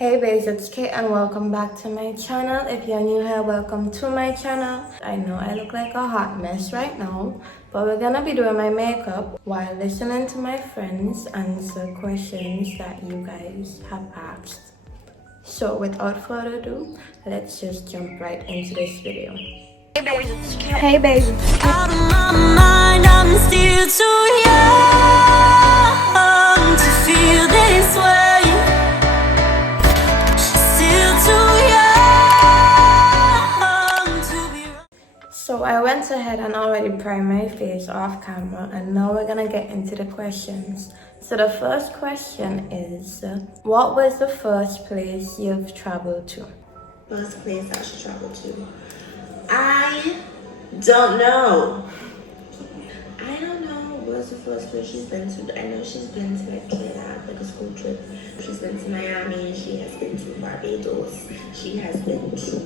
Hey babes, it's Kate and welcome back to my channel. If you're new here, welcome to my channel. I know I look like a hot mess right now, but we're gonna be doing my makeup while listening to my friends answer questions that you guys have asked. So without further ado, let's just jump right into this video. Hey babes, it's Kate. Hey babes, it's Kate. Out of my mind, I'm still too young to feel this way. So I went ahead and already primed my face off camera, and now we're gonna get into the questions. So the first question is, what was the first place you've traveled to? First place I should travel to? I don't know. What's the first place she's been to? I know she's been to like Trinidad, like a school trip. She's been to Miami. She has been to Barbados. She has been to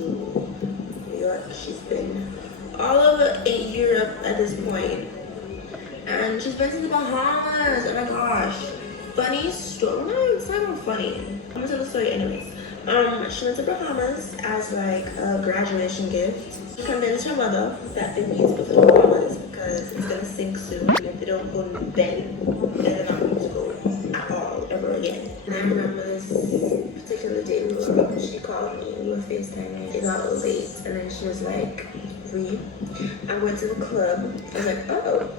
New York. She's been all over Europe at this point. And she's been to the Bahamas. Oh my gosh. Funny story. No, it's not even funny. I'm gonna tell the story anyways. She went to Bahamas as like a graduation gift. She convinced her mother that they need to go to the Bahamas because it's gonna sink soon. If they don't go then they're not going to go at all ever again. And I remember this particular day she called me, we were FaceTiming. It got late and then she was like, I'm going to the club. I was like, oh.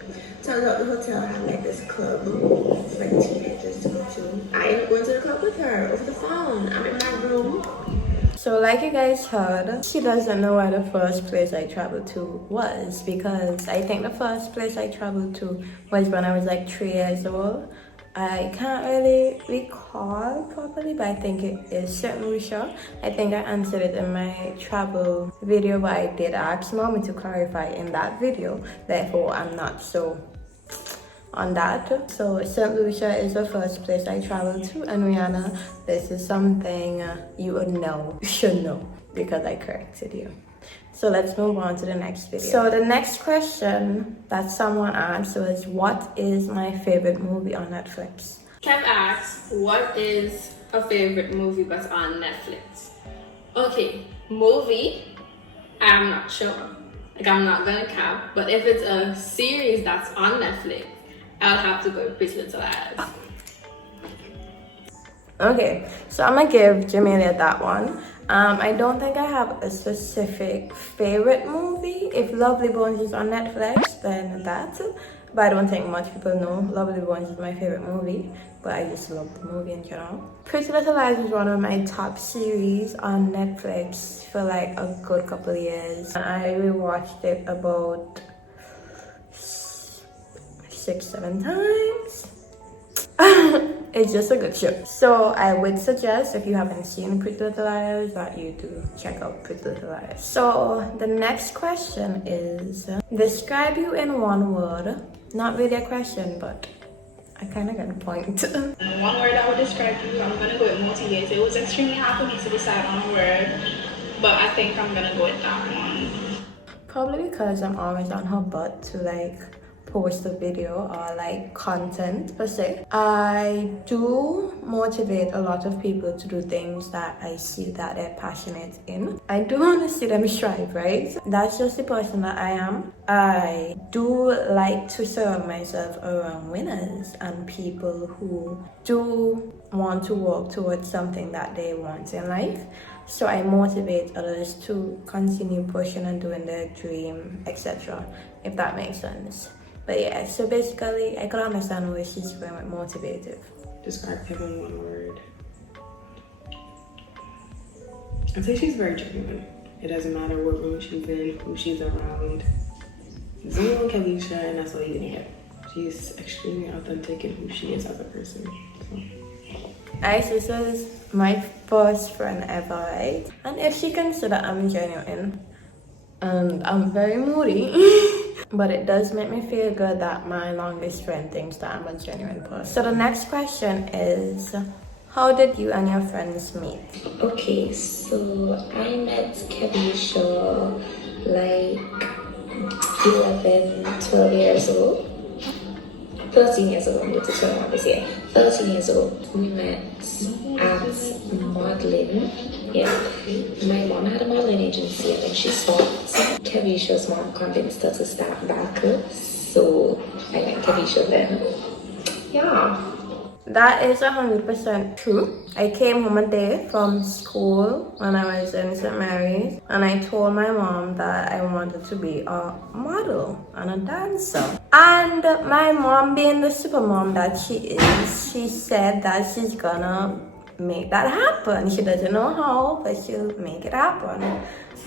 Turns out the hotel had like this club for like teenagers to go to. I ended up going to the club with her over the phone. I'm in my room. So like you guys heard, she doesn't know where the first place I traveled to was, because I think the first place I traveled to was when I was like 3 years old. I can't really recall properly, but I think it is St. Lucia. I think I answered it in my travel video, but I did ask mommy to clarify in that video. Therefore, I'm not so on that. So St. Lucia is the first place I traveled to, and Rihanna, this is something you would know, you should know, because I corrected you. So let's move on to the next video. So the next question that someone asked was, what is my favorite movie on Netflix? Kev asked, what is a favorite movie that's on Netflix? Okay, movie, I'm not sure. Like, I'm not gonna cap, but if it's a series that's on Netflix, I'll have to go with Pretty Little Liars. Okay, so I'm gonna give Jamelia that one. I don't think I have a specific favorite movie. If Lovely Bones is on Netflix, then that. But I don't think much people know Lovely Bones is my favorite movie. But I just love the movie in general. Pretty Little Liars was one of my top series on Netflix for like a good couple of years. And I rewatched it about 6-7 times. It's just a good show. So I would suggest, if you haven't seen Pretty Little Liars, that you do check out Pretty Little Liars. So the next question is, describe you in one word. Not really a question, but I kind of got a point. One word I would describe you, I'm gonna go with motivated. It was extremely hard for me to decide on a word, but I think I'm gonna go with that one. Probably because I'm always on her butt to like post a video or like content per se. I do motivate a lot of people to do things that I see that they're passionate in. I do want to see them strive, right? That's just the person that I am. I do like to surround myself around winners and people who do want to work towards something that they want in life. So I motivate others to continue pushing and doing their dream, etc. If that makes sense. But yeah, so basically, I could understand where she's going with motivative. Describe Kevin in one word. I'd say she's very genuine. It doesn't matter what room she's in, who she's around. Zoom on Kelisha, and that's all you need. She's extremely authentic in who she is as a person. So. This is my first friend ever, right? And if she consider I'm genuine, and I'm very moody, but it does make me feel good that my longest friend thinks that I'm a genuine person. So the next question is, how did you and your friends meet? Okay, so I met Kevisha like 11, 12 years old. 13 years old, I'm going to turn around this year. 13 years old. We met at modeling modeling. Yeah. My mom had a modeling agency and then she stopped. Kevisha's mom convinced her to start back. So I met Kevisha then. Yeah. That is 100% true. I came home a day from school when I was in St. Mary's, and I told my mom that I wanted to be a model and a dancer. And my mom, being the super mom that she is, she said that she's gonna make that happen. She doesn't know how, but she'll make it happen.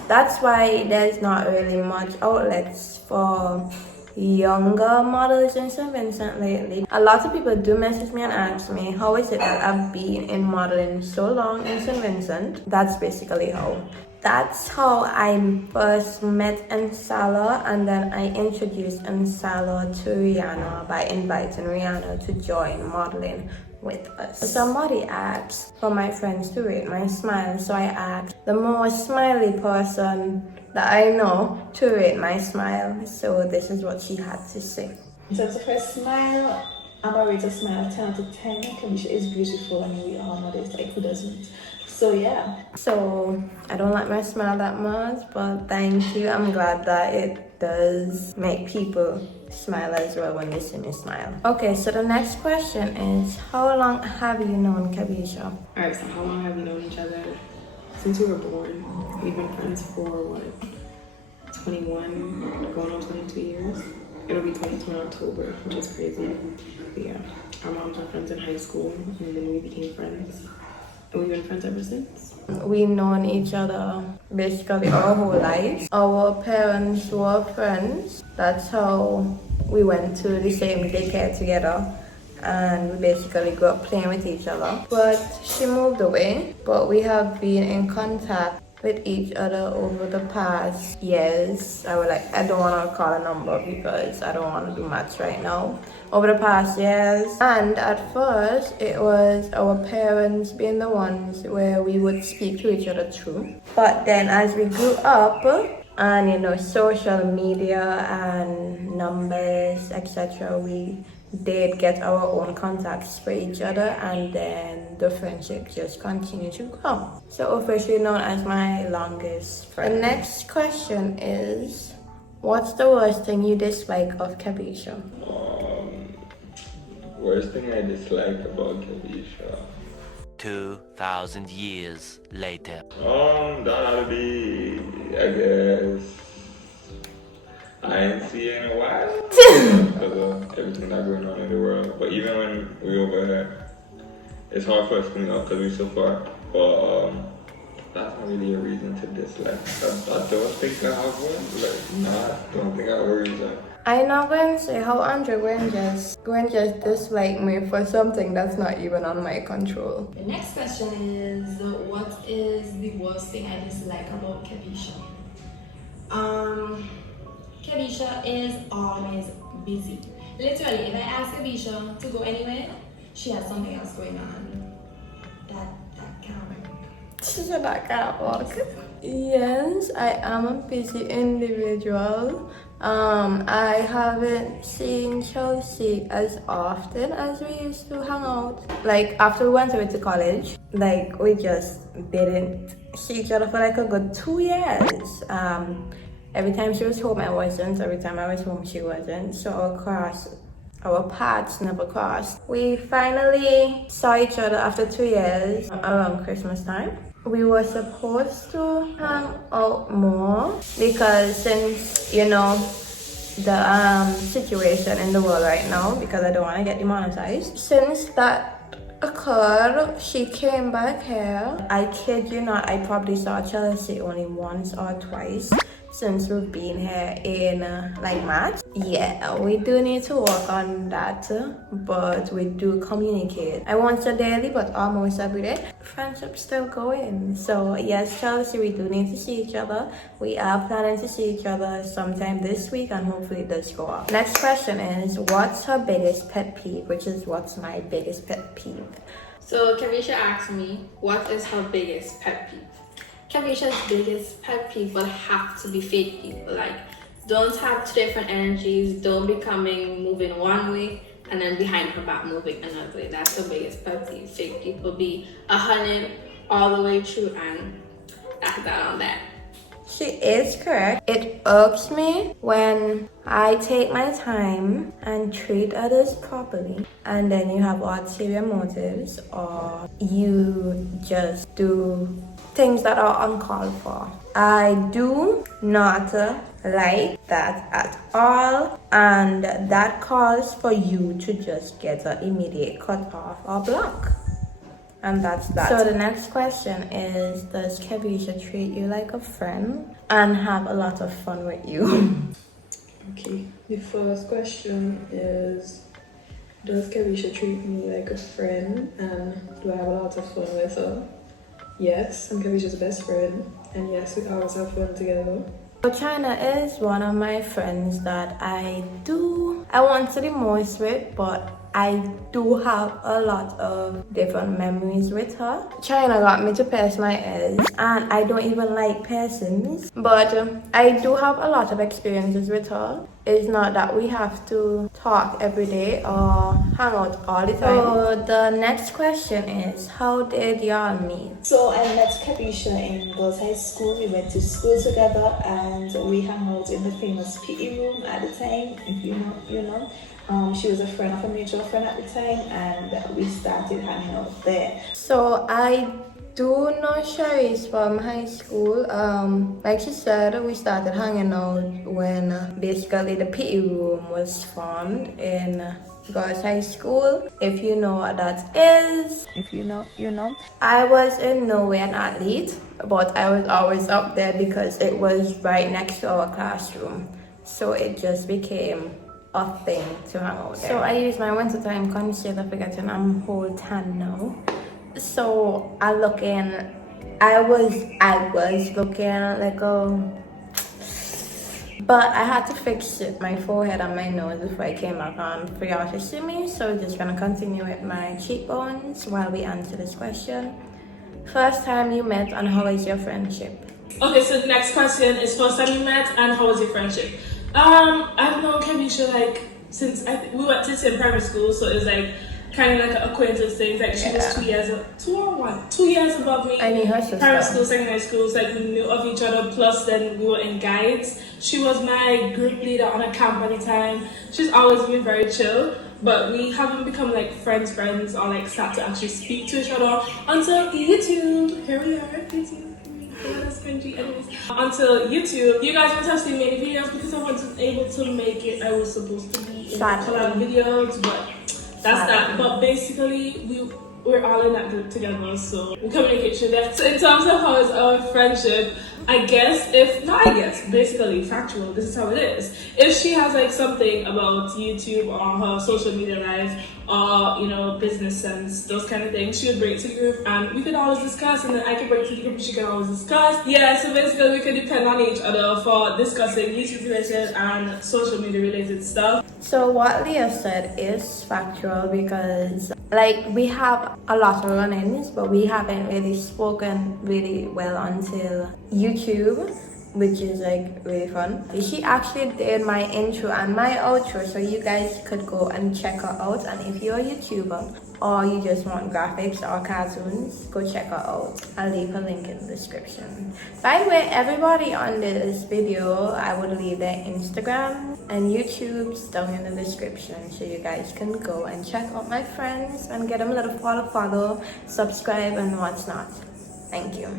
That's why there's not really much outlets for younger models in St. Vincent lately. A lot of people do message me and ask me, how is it that I've been in modeling so long in St. Vincent? That's basically how. That's how I first met Nsala, and then I introduced Nsala to Rihanna by inviting Rihanna to join modeling with us. Somebody asked for my friends to rate my smile, so I asked the most smiley person that I know to rate my smile. So this is what she had to say. In terms of her smile, I'm gonna rate a smile 10 out of 10. Kevisha is beautiful and we all know this, like who doesn't? So yeah. So I don't like my smile that much, but thank you. I'm glad that it does make people smile as well when they see me smile. Okay, so the next question is, how long have you known Kevisha? Alright, so how long have we known each other? Since we were born. We've been friends for what? 21, going on 22 years. It'll be 22 in October, which is crazy. But yeah, our moms were friends in high school, and then we became friends. And we've been friends ever since. We've known each other basically our whole lives. Our parents were friends. That's how we went to the same daycare together. And we basically grew up playing with each other. But she moved away. But we have been in contact with each other over the past years. I don't want to call a number because I don't want to do maths right now. Over the past years. And at first, it was our parents being the ones where we would speak to each other through. But then as we grew up, and social media and numbers, etc., we did get our own contacts for each other, and then the friendship just continued to grow. So officially known as my longest friend. The next question is, what's the worst thing you dislike of Kevisha? Worst thing I dislike about Kevisha. 2,000 years later. That'll be, I guess, I ain't seen in a while because of everything that's going on in the world. But even when we're over here, it's hard for us to meet up because we're so far. But that's not really a reason to dislike. I don't think I have one. I don't think I have a reason. I'm not going to say how Andre going just dislike me for something that's not even on my control. The next question is, what is the worst thing I dislike about Kevisha? Kevisha is always busy. Literally, if I ask Kevisha to go anywhere, she has something else going on. That can't work. She said that can't work. Yes, I am a busy individual. I haven't seen Chelsea as often as we used to hang out. Like after we went away to college, like we just didn't see each other for like a good 2 years. Every time she was home, I wasn't. Every time I was home, she wasn't. So our paths never crossed. We finally saw each other after 2 years around Christmas time. We were supposed to hang out more because since, the situation in the world right now, because I don't want to get demonetized. Since that occurred, she came back here. I kid you not, I probably saw Chelsea only once or twice since we've been here in March. Yeah, we do need to work on that, but we do communicate. I won't say daily, but almost every day. Friendship's still going. So yes, Chelsea, we do need to see each other. We are planning to see each other sometime this week, and hopefully it does go off. Next question is, what's her biggest pet peeve? Which is what's my biggest pet peeve. So Kevisha asked me, what is her biggest pet peeve? Kevisha's biggest pet peeve will have to be fake people. Like, don't have two different energies. Don't be moving one way and then behind her back moving another way. That's the biggest pet peeve. Fake people. Be 100 all the way through, and that's that on that. She is correct. It irks me when I take my time and treat others properly, and then you have ulterior motives, or you just do things that are uncalled for. I do not like that at all, and that calls for you to just get an immediate cut off or block. And that's that. So the next question is, does Kevisha treat you like a friend and have a lot of fun with you? Okay, the first question is, does Kevisha treat me like a friend and do I have a lot of fun with her? Yes, I'm Kevisha's best friend, and yes, we always have fun together. So China is one of my friends that I want to the most with, but I do have a lot of different memories with her. China got me to pierce my ears, and I don't even like piercings, but I do have a lot of experiences with her. It's not that we have to talk every day or hang out all the time. So the next question is, how did y'all meet? So I met Kevisha in girls' high school. We went to school together and we hung out in the famous PE room at the time. If you know, you know. She was a friend of a mutual friend at the time, and we started hanging out there. So I do know Sharice from high school. Like she said, we started hanging out when basically the PE room was formed in girls' high school. If you know what that is. If you know, you know. I was in no way an athlete, but I was always up there because it was right next to our classroom. So it just became a thing to hang out there. So I use my wintertime concealer for getting whole tan now. So I was looking like a, but I had to fix my forehead and my nose before I came back on for y'all to see me. So we're just gonna continue with my cheekbones while we answer this question. First time you met and how was your friendship? Okay, so the next question is, first time you met and how was your friendship? I've known Kevisha like since we went to the same primary school, so it was like kind of like an acquaintance thing. Like she was 2 years above me. I knew her sister. Primary school, secondary school, so like we knew of each other. Plus, then we were in guides. She was my group leader on a camp at the time. She's always been very chill, but we haven't become like friends or like start to actually speak to each other until YouTube. Here we are, YouTube. Anyways, until YouTube, you guys must have seen many videos because I wasn't able to make it. I was supposed to be in collab videos, but that's that. But basically, we're all in that group together, so we communicate through that. So in terms of how is our friendship, basically factual, this is how it is. If she has like something about YouTube or her social media life or, you know, business sense, those kind of things, she would bring it to the group and we could always discuss, and then I could bring it to the group and she could always discuss. Yeah, so basically we could depend on each other for discussing YouTube related and social media related stuff. So what Leah said is factual because like we have a lot of run-ins, but we haven't really spoken really well until YouTube, which is like really fun. She actually did my intro and my outro, so you guys could go and check her out. And if you're a YouTuber or you just want graphics or cartoons, go check her out. I'll leave her link in the description. By the way, everybody on this video, I would leave their Instagram and YouTube's down in the description, so you guys can go and check out my friends and get them a little follow, subscribe, and what's not. Thank you.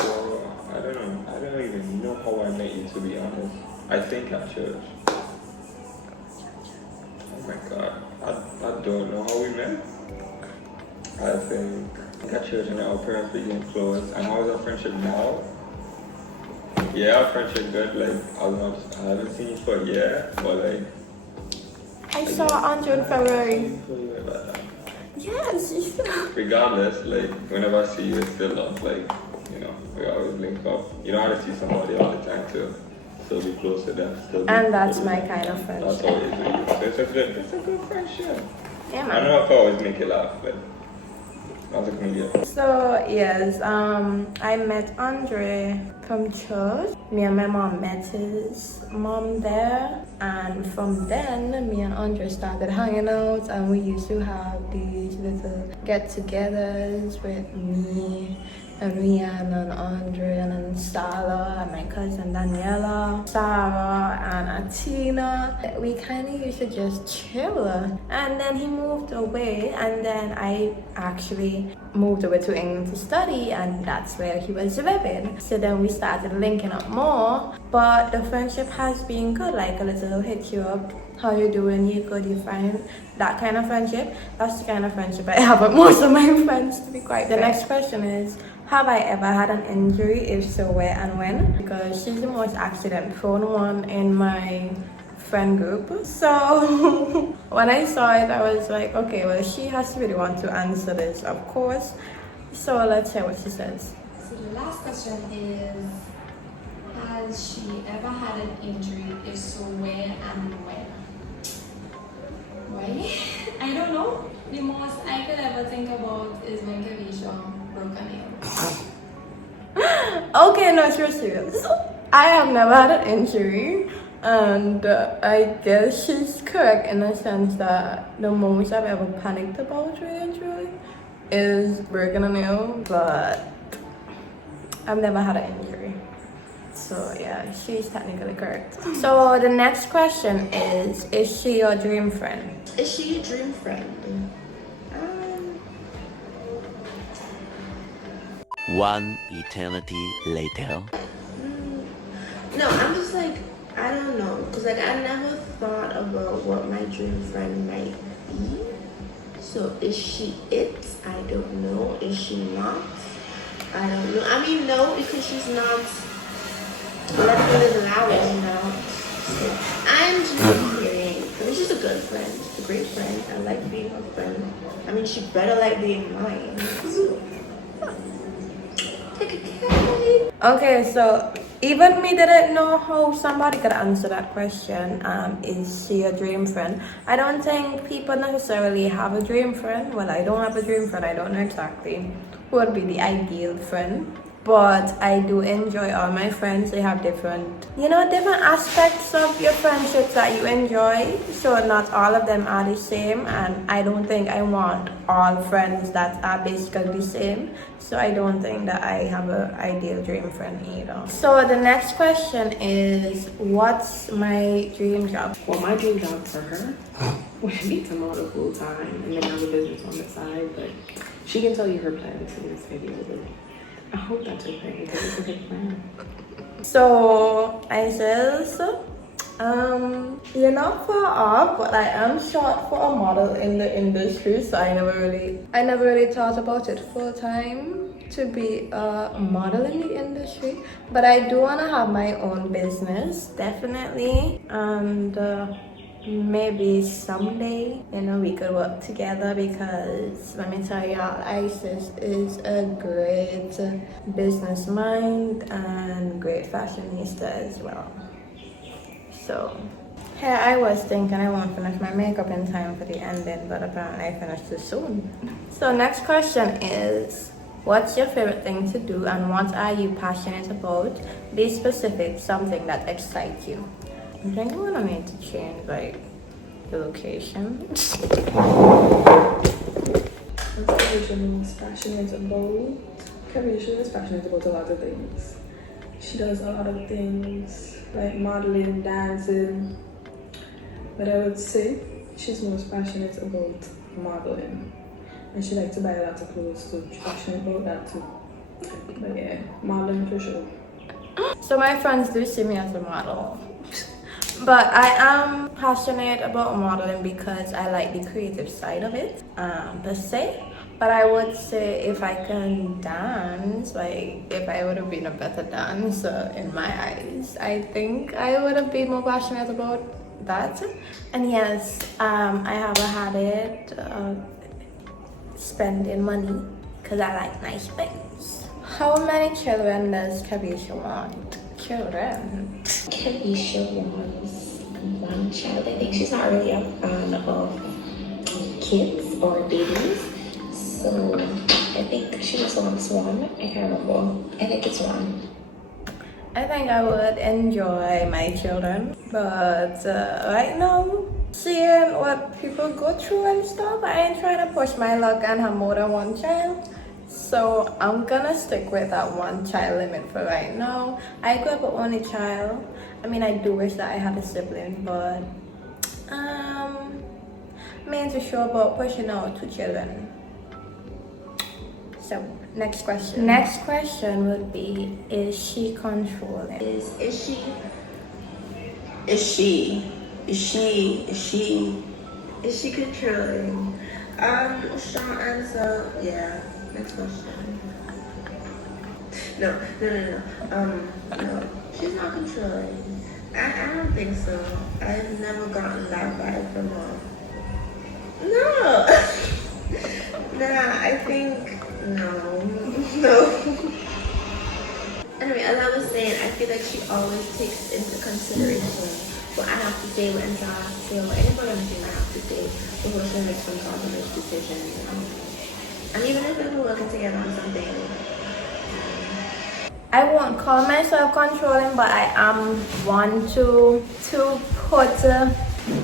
So, I don't even know how I met you, to be honest. I think at church. Oh my god, I don't know how we met. I think at church and our parents became close. And how is our friendship now? Yeah, our friendship good. Like I haven't seen you for a year, but like I saw Andrew in February. Yes. Regardless, like whenever I see you, it's still love. Like, you know, we always link up. You don't have to see somebody all the time to still be close to them. And that's my kind of friendship. That's always with you. So it's a good friendship. Yeah, man. I don't know if I always make you laugh, but that's a comedian. So yes, I met Andre from church. Me and my mom met his mom there, and from then me and Andre started hanging out, and we used to have these little get-togethers with me, Rihanna and Andre and Sala and my cousin Daniela, Sarah and Atina. We kind of used to just chill. And then he moved away, and then I actually moved over to England to study, and that's where he was living. So then we started linking up more, but the friendship has been good, like a little hit you up, how you doing, you good, you fine, that kind of friendship. That's the kind of friendship I have with most of my friends, to be quite fair. The next question is, have I ever had an injury? If so, where and when? Because she's the most accident prone one in my friend group. So when I saw it, I was like, okay, well, she has to be the one to answer this, of course. So let's hear what she says. So the last question is, has she ever had an injury? If so, where and when? Why? I don't know. The most I could ever think about is when Kavisha broke a nail. Okay, no, you're serious. I have never had an injury, and I guess she's correct in the sense that the most I've ever panicked about really is breaking a nail, but I've never had an injury. So yeah, she's technically correct. So the next question is she your dream friend? Is she your dream friend? One eternity later. No, I'm just like, I don't know, because like I never thought about what my dream friend might be. So is she it? I don't know. Is she not? I don't know. I mean, no, because she's not. Let me live loud, you know. So I'm just hearing. I mean, she's a good friend. She's a great friend. I like being her friend. I mean, she better like being mine. So. Take a cake. Okay, so even me didn't know how somebody could answer that question. Is she a dream friend? I don't think people necessarily have a dream friend. Well, I don't have a dream friend. I don't know exactly who would be the ideal friend. But I do enjoy all my friends. They have different aspects of your friendships that you enjoy. So not all of them are the same. And I don't think I want all friends that are basically the same. So I don't think that I have an ideal dream friend either. So the next question is, what's my dream job? Well, my dream job for her would be to model full time and then have a business on the side, but she can tell you her plans in this video. I hope that's okay, because it's a big plan. So I says, you're not far off, but I am short for a model in the industry, so I never really thought about it full time to be a model in the industry. But I do want to have my own business, definitely, and maybe someday, we could work together, because let me tell y'all, Isis is a great business mind and great fashionista as well. So here I was thinking I won't finish my makeup in time for the ending, but apparently I finished too soon. So next question is, what's your favorite thing to do and what are you passionate about? Be specific, something that excites you. I think I'm gonna need to change the location. What's Kavisha most passionate about? Kavisha is passionate about a lot of things. She does a lot of things like modeling, dancing, but I would say she's most passionate about modeling, and she likes to buy a lot of clothes too. She's passionate about that too. But yeah, modeling for sure. So my friends do see me as a model. But I am passionate about modeling because I like the creative side of it, per se. But I would say if I can dance, if I would have been a better dancer in my eyes, I think I would have been more passionate about that. And yes, I have a habit of spending money because I like nice things. How many children does Kavisha want? Children? Kavisha wants one child. I think she's not really a fan of kids or babies. So I think she just wants one. I can't remember. I think it's one. I think I would enjoy my children, but right now, seeing what people go through and stuff, I ain't trying to push my luck and have more than one child. So I'm gonna stick with that one child limit for right now. I grew up an only child. I mean, I do wish that I had a sibling, but I ain't too sure about pushing out 2 children. So next question. Next question would be: is she controlling? Is she controlling? Short answer, yeah. Next question. No. No. She's not controlling. I don't think so. I've never gotten that vibe from her. No. Nah, I think no. Anyway, as I was saying, I feel like she always takes into consideration what I have to say, what I have to say, what anybody anything I have to say before she makes some sort of decision, you know. And even if we're working together on something, I won't call myself controlling, but I am one to put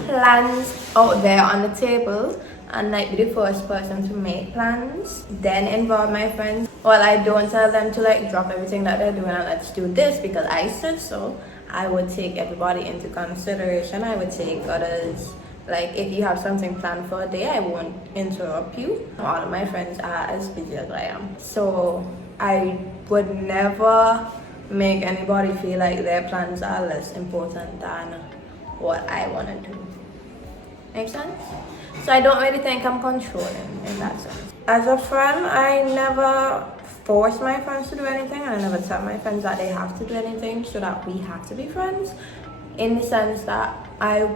plans out there on the table and like be the first person to make plans, then involve my friends. Well, I don't tell them to like drop everything that they're doing and let's do this because I said so. I would take everybody into consideration. I would take others. Like if you have something planned for a day, I won't interrupt you. All of my friends are as busy as I am, so I would never make anybody feel like their plans are less important than what I want to do. Make sense? So I don't really think I'm controlling in that sense. As a friend, I never force my friends to do anything, and I never tell my friends that they have to do anything so that we have to be friends, in the sense that I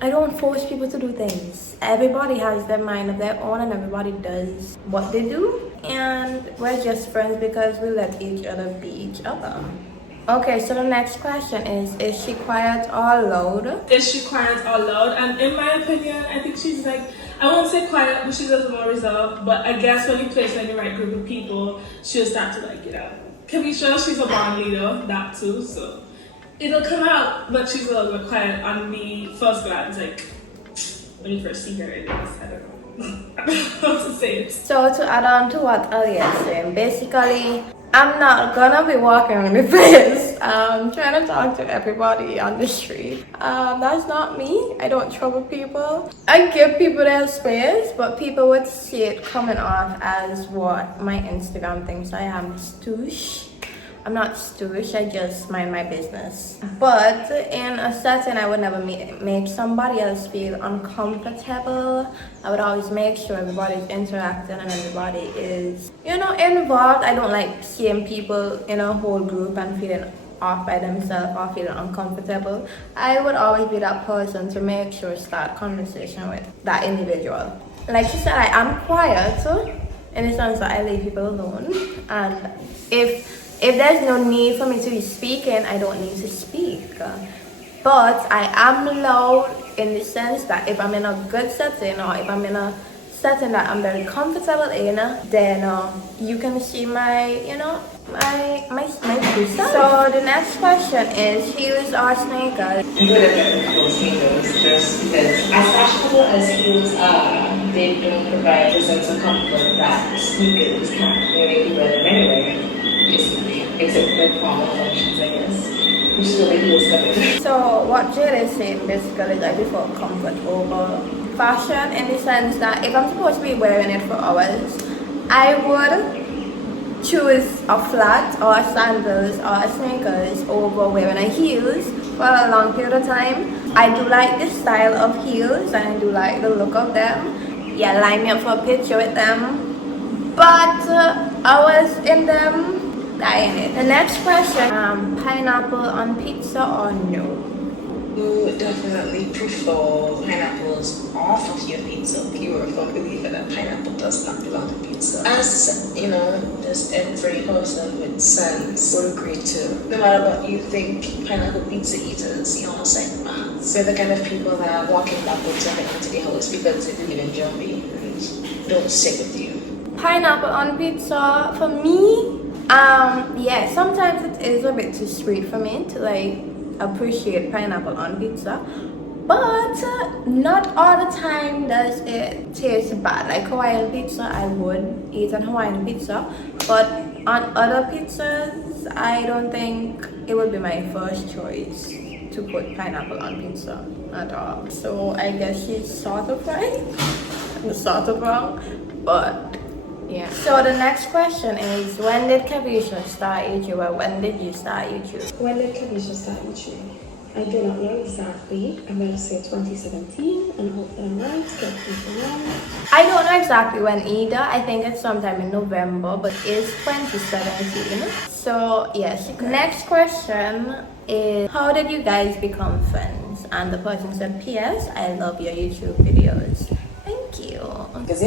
don't force people to do things. Everybody has their mind of their own and everybody does what they do, and we're just friends because we let each other be each other. Okay, so the next question is she quiet or loud? Is she quiet or loud? And in my opinion, I think she's like, I won't say quiet, but she's a little more reserved. But I guess when you place her in the right group of people, she'll start to like, can be sure she's a born leader, that too. So it'll come out, but she's a little bit quiet on the first glance. Like when you first see her, I don't know. I don't know how to say it. So to add on to what Elia is saying, basically, I'm not gonna be walking around the place trying to talk to everybody on the street. That's not me. I don't trouble people. I give people their space, but people would see it coming off as what my Instagram thinks I am, stoosh. I'm not stoosh, I just mind my business. But in a setting, I would never make somebody else feel uncomfortable. I would always make sure everybody's interacting and everybody is, involved. I don't like seeing people in a whole group and feeling off by themselves or feeling uncomfortable. I would always be that person to make sure start conversation with that individual. Like she said, I am quiet in the sense that I leave people alone. And if there's no need for me to be speaking, I don't need to speak. But I am loud in the sense that if I'm in a good setting or if I'm in a setting that I'm very comfortable in, then you can see my true self. So the next question is heels or sneakers? I'm good at wearing couple sneakers just because as fashionable as heels are, they don't provide the sense of comfort that sneakers can. You wear them anywhere. Except for formal functions, I guess. Which is really heels covered. So what Jade is saying basically is I prefer comfort over fashion, in the sense that if I'm supposed to be wearing it for hours, I would choose a flat or a sandals or a sneakers over wearing a heels for a long period of time. I do like the style of heels and I do like the look of them. Yeah, line me up for a picture with them. But hours in them, dying it. The next question, pineapple on pizza or no? You definitely prefer pineapples off of your pizza. You are a firm believer that pineapple does not belong to pizza. As just every person with sense would agree to. No matter what you think, pineapple pizza eaters, psychopaths. They're the kind of people that are walking backwards and into the house because they believe in jumpy and don't stick with you. Pineapple on pizza, for me, yeah, sometimes it is a bit too sweet for me to like appreciate pineapple on pizza, but not all the time does it taste bad. Like Hawaiian pizza, I would eat an Hawaiian pizza, but on other pizzas, I don't think it would be my first choice to put pineapple on pizza at all. So I guess she's sort of right, sort of wrong, but yeah. So the next question is, when did Kavisha start YouTube, or when did you start YouTube? When did Kavisha start YouTube? I do not know exactly. I'm going to say 2017 and hope that I'm right. Get people wrong. I don't know exactly when either. I think it's sometime in November, but it's 2017. So yes. Next question is, how did you guys become friends? And the person said, P.S. I love your YouTube videos. Thank you. Because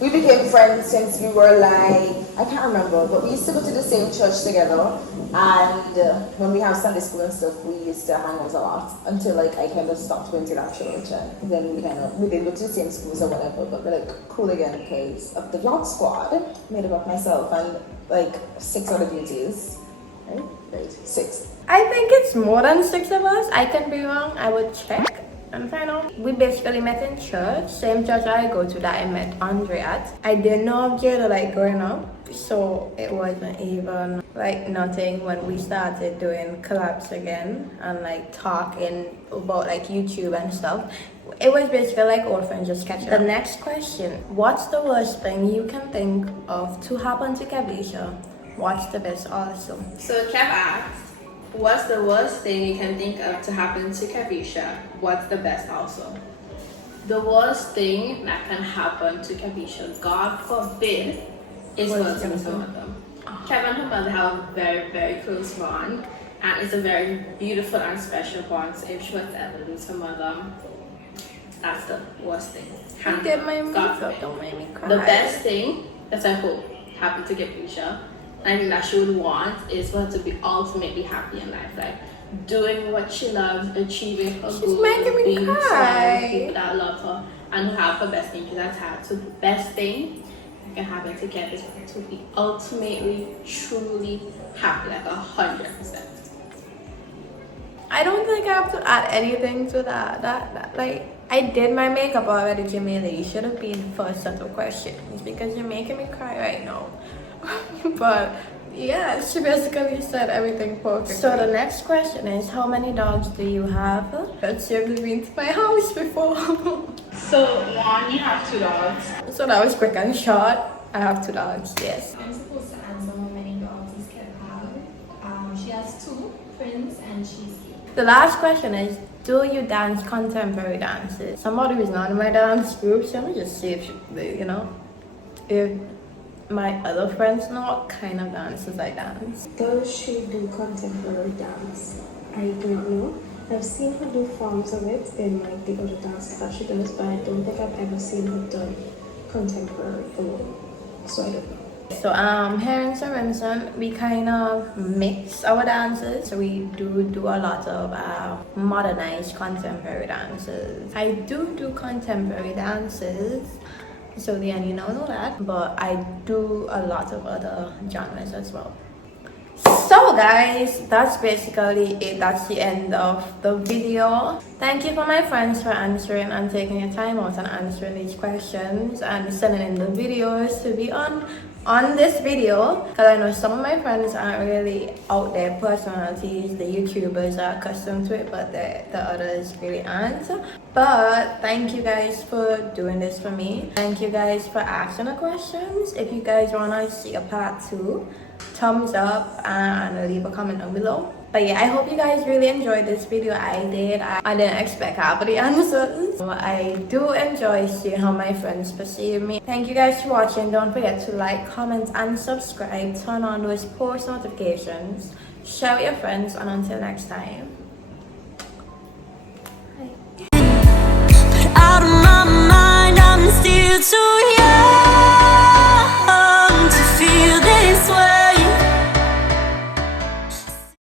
we became friends since we were like, I can't remember, but we used to go to the same church together. And when we have Sunday school and stuff, we used to hang out a lot until like I kind of stopped going to that church. And then we didn't go to the same schools or whatever, but we're like cool again because of the vlog squad made up of myself and like 6 other beauties. Right? 6. I think it's more than 6 of us. I can be wrong. I would check and find out. We basically met in church, same church I go to that I met Andre at. I didn't know of Jada like growing up, so it wasn't even like nothing when we started doing collabs again and like talking about like YouTube and stuff. It was basically like old friends just catching up. The next question, what's the worst thing you can think of to happen to Kavisha? What's the best also? So Kev asked, what's the worst thing you can think of to happen to Kavisha? What's the best also? The worst thing that can happen to Kavisha, God forbid, is hurting her mother. Kev and her mother have a very, very close bond, and it's a very beautiful and special bond. So if she was to ever lose her mother, that's the worst thing. Get my makeup, don't make me cry. The best thing that I hope happened to Kavisha, I think that she would want, is for her to be ultimately happy in life, like doing what she loves, achieving her goals, being surrounded people that love her and who have her best interests at heart. So the best thing that can happen to Kev is for her to be ultimately, truly happy, like 100%. I don't think I have to add anything to that. Like, I did my makeup already, Jamila. You should have been the first set of questions because you're making me cry right now. But yeah, she basically said everything perfect. So the next question is, how many dogs do you have? But you've been to my house before. So one, you have 2 dogs. So that was quick and short. I have 2 dogs, yes. I'm supposed to answer how many dogs does Kev have. She has 2 twins and she's 8. The last question is, do you dance contemporary dances? Somebody who's not in my dance group, so let me just see if if my other friends know what kind of dances I dance. Does she do contemporary dance? I do not know. I've seen her do forms of it in like the other dances that she does, but I don't think I've ever seen her done contemporary alone. So I don't know. So here in St. Vincent, we kind of mix our dances. So we do a lot of modernized contemporary dances. I do contemporary dances, so then you know that, but I do a lot of other genres as well. So guys, that's basically it. That's the end of the video. Thank you for my friends for answering and taking your time out and answering these questions and sending in the videos to be on this video, because I know some of my friends aren't really out there personalities. The YouTubers are accustomed to it, but the others really aren't. But thank you guys for doing this for me. Thank you guys for asking the questions. If you guys want to see a part 2, thumbs up and leave a comment down below. But yeah, I hope you guys really enjoyed this video. I did. I didn't expect half of the answers. I do enjoy seeing how my friends perceive me. Thank you guys for watching. Don't forget to like, comment, and subscribe. Turn on those post notifications. Share with your friends. And until next time.